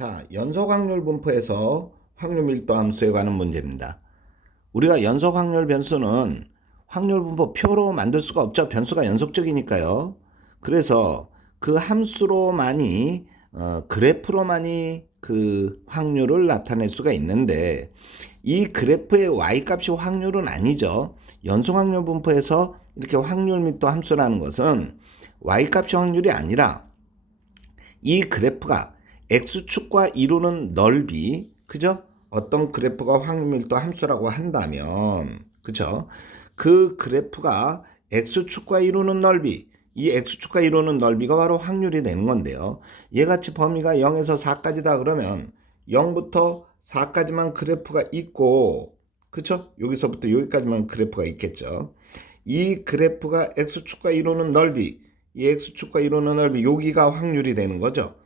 자, 연속 확률 분포에서 확률 밀도 함수에 관한 문제입니다. 우리가 연속 확률 변수는 확률 분포 표로 만들 수가 없죠. 변수가 연속적이니까요. 그래서 그 함수로만이 어, 그래프로만이 그 확률을 나타낼 수가 있는데 이 그래프의 y 값이 확률은 아니죠. 연속 확률 분포에서 이렇게 확률 밀도 함수라는 것은 y 값이 확률이 아니라 이 그래프가 x축과 이루는 넓이, 그죠? 어떤 그래프가 확률 밀도 함수라고 한다면, 그죠? 그 그래프가 x축과 이루는 넓이, 이 x축과 이루는 넓이가 바로 확률이 되는 건데요. 얘같이 범위가 0에서 4까지다 그러면 0부터 4까지만 그래프가 있고, 그쵸? 여기서부터 여기까지만 그래프가 있겠죠. 이 그래프가 x축과 이루는 넓이, 이 x축과 이루는 넓이, 여기가 확률이 되는 거죠.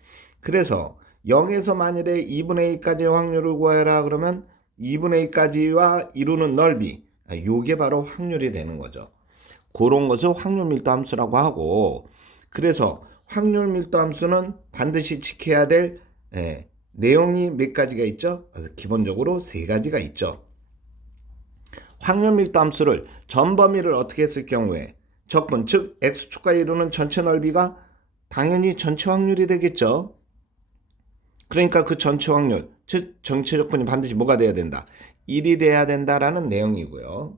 그래서 0에서 만일에 2분의 1까지의 확률을 구해라 그러면 2분의 1까지와 이루는 넓이, 아, 요게 바로 확률이 되는 거죠. 그런 것을 확률 밀도 함수라고 하고, 그래서 확률 밀도 함수는 반드시 지켜야 될 예, 내용이 몇 가지가 있죠? 기본적으로 세 가지가 있죠. 확률 밀도 함수를 전 범위를 어떻게 했을 경우에 적분 즉 x축과 이루는 전체 넓이가 당연히 전체 확률이 되겠죠. 그러니까 그 전체 확률 즉 전체 적분이 반드시 뭐가 돼야 된다. 1이 돼야 된다라는 내용이고요.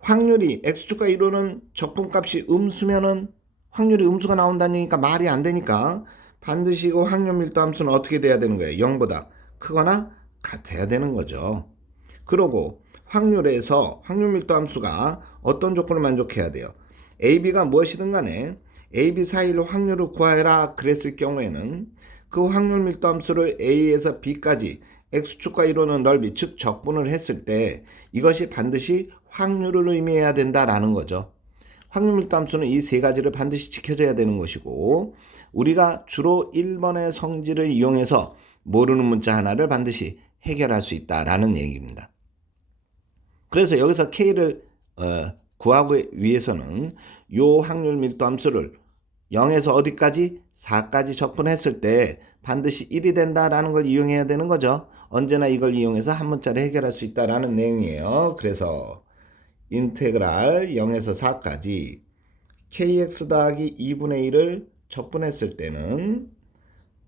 확률이 x축과 이루는 적분값이 음수면은 확률이 음수가 나온다는 얘기니까 말이 안 되니까 반드시 그 확률 밀도 함수는 어떻게 돼야 되는 거예요? 0보다 크거나 같아야 되는 거죠. 그러고 확률에서 확률 밀도 함수가 어떤 조건을 만족해야 돼요? AB가 무엇이든 간에 AB 사이로 확률을 구하라 그랬을 경우에는 그 확률 밀도 함수를 A에서 B까지 X축과 이루는 넓이 즉 적분을 했을 때 이것이 반드시 확률을 의미해야 된다라는 거죠. 확률 밀도 함수는 이 세 가지를 반드시 지켜줘야 되는 것이고 우리가 주로 1번의 성질을 이용해서 모르는 문자 하나를 반드시 해결할 수 있다라는 얘기입니다. 그래서 여기서 K를 어, 구하기 위해서는 요 확률 밀도 함수를 0에서 어디까지 4까지 적분했을 때 반드시 1이 된다라는 걸 이용해야 되는 거죠. 언제나 이걸 이용해서 한 문자를 해결할 수 있다라는 내용이에요. 그래서 인테그랄 0에서 4까지 kx 더하기 2분의 1을 적분했을 때는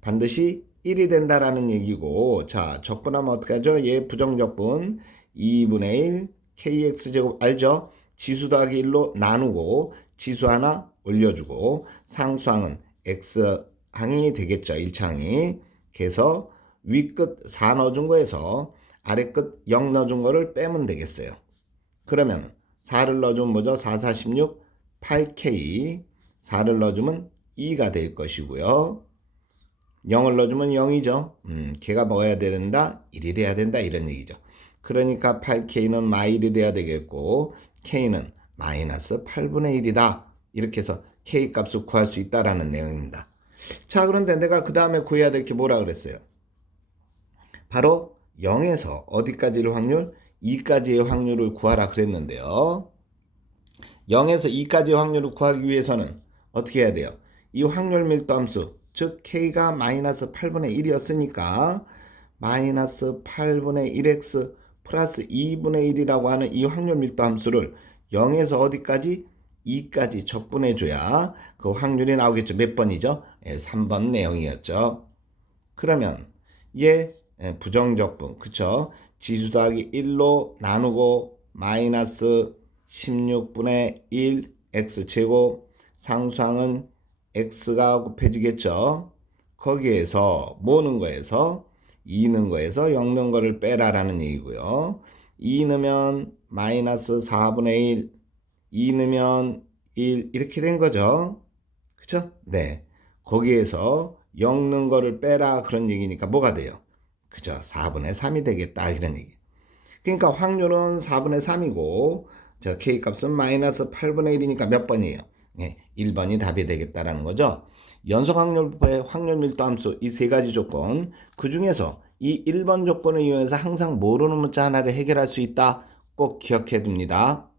반드시 1이 된다라는 얘기고 자 적분하면 어떻게 하죠? 얘 부정적분 2분의 1 kx제곱 알죠? 지수 더하기 1로 나누고 지수 하나 올려주고 상수항은 x항이 되겠죠. 1창이. 그래서 위끝 4 넣어준 거에서 아래끝 0 넣어준 거를 빼면 되겠어요. 그러면 4를 넣어주면 뭐죠? 4, 4, 16, 8K. 4를 넣어주면 2가 될 것이고요. 0을 넣어주면 0이죠. 음, 걔가 뭐야 된다? 1이 돼야 된다. 이런 얘기죠. 그러니까 8K는 마일이 돼야 되겠고, K는 마이너스 8분의 1이다. 이렇게 해서 K 값을 구할 수 있다라는 내용입니다. 자, 그런데 내가 그 다음에 구해야 될 게 뭐라 그랬어요? 바로 0에서 어디까지를 확률? 2까지의 확률을 구하라 그랬는데요. 0에서 2까지의 확률을 구하기 위해서는 어떻게 해야 돼요? 이 확률 밀도 함수, 즉 K가 마이너스 8분의 1이었으니까 마이너스 8분의 1x 플러스 2분의 1이라고 하는 이 확률 밀도 함수를 0에서 어디까지? 2까지 적분해줘야 그 확률이 나오겠죠. 몇 번이죠? 예, 3번 내용이었죠. 그러면 얘 예, 부정적분, 그쵸? 지수 더하기 1로 나누고 마이너스 16분의 1 x제곱 상수항은 x가 곱해지겠죠. 거기에서 모는 거에서 2 넣은 거에서 0 넣은 거를 빼라라는 얘기고요. 2 넣으면 마이너스 4분의 1, 2 넣으면 1 이렇게 된 거죠. 그쵸? 네. 거기에서 0 넣은 거를 빼라 그런 얘기니까 뭐가 돼요? 그죠? 4분의 3이 되겠다 이런 얘기. 그러니까 확률은 4분의 3이고 저 k 값은 마이너스 8분의 1이니까 몇 번이에요? 예, 1번이 답이 되겠다라는 거죠. 연속 확률부의 확률 밀도 함수 이 세 가지 조건 그 중에서 이 1번 조건을 이용해서 항상 모르는 문자 하나를 해결할 수 있다 꼭 기억해 둡니다.